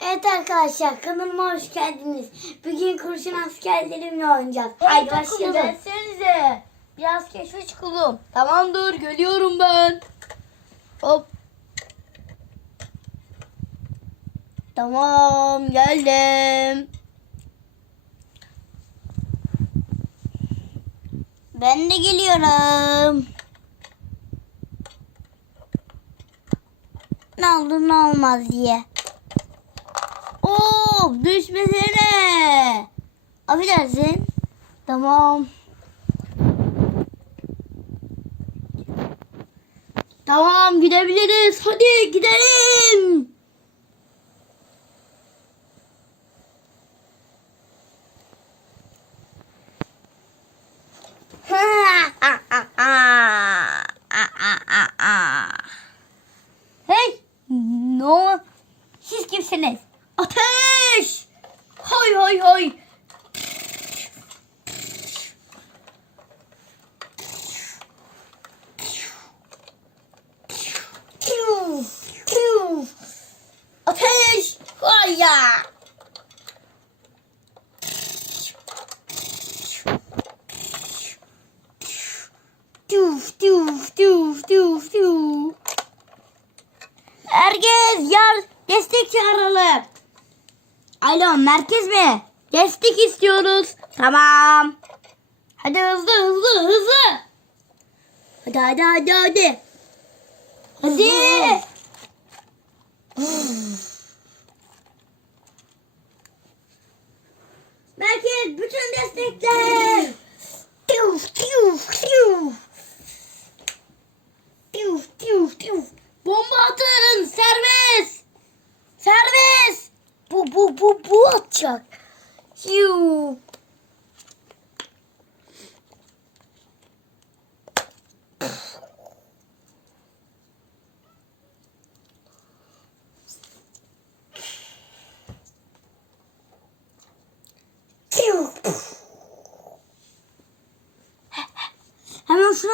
Evet arkadaşlar kanalıma hoş geldiniz. Bugün kurşun askerlerimle oynayacağız. Haydi takım başlayalım. gelsenize. Biraz keşfe çıkalım. Tamamdır geliyorum ben. Hop. Tamam geldim. Ben de geliyorum. Ne olur ne olmaz diye. Oo düşmesene. Affedersin. Tamam. Tamam gidebiliriz. Hadi gidelim. Hey! No. Siz kimsiniz? Hay ya! Tuf tuf tuf tuf tuf. Herkes yar destek çağıralım. Alo merkez mi? Destek istiyoruz. Tamam. Hadi hızlı hızlı hızlı. Hadi hadi hadi hadi. Hadi. Merkez bütün destekler. Tuf tuf tuf. Tuf tuf tuf. Bomba atın serbest. Serbest. Bu bu bu bu atacak. Piu.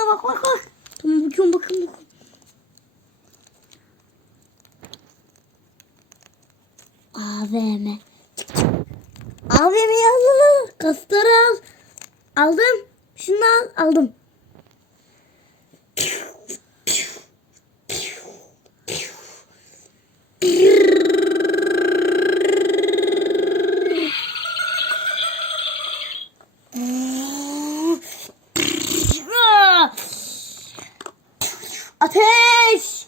Bak bak bak. Tamam bakıyorum bakın bakın. AVM. AVM'yi al al al. Kasları al. Aldım. Şunu al. Aldım. Ateş!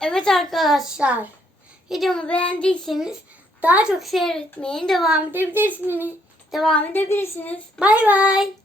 Evet arkadaşlar. Videomu beğendiyseniz daha çok seyretmeye devam edebilirsiniz. Devam edebilirsiniz. Bay bay.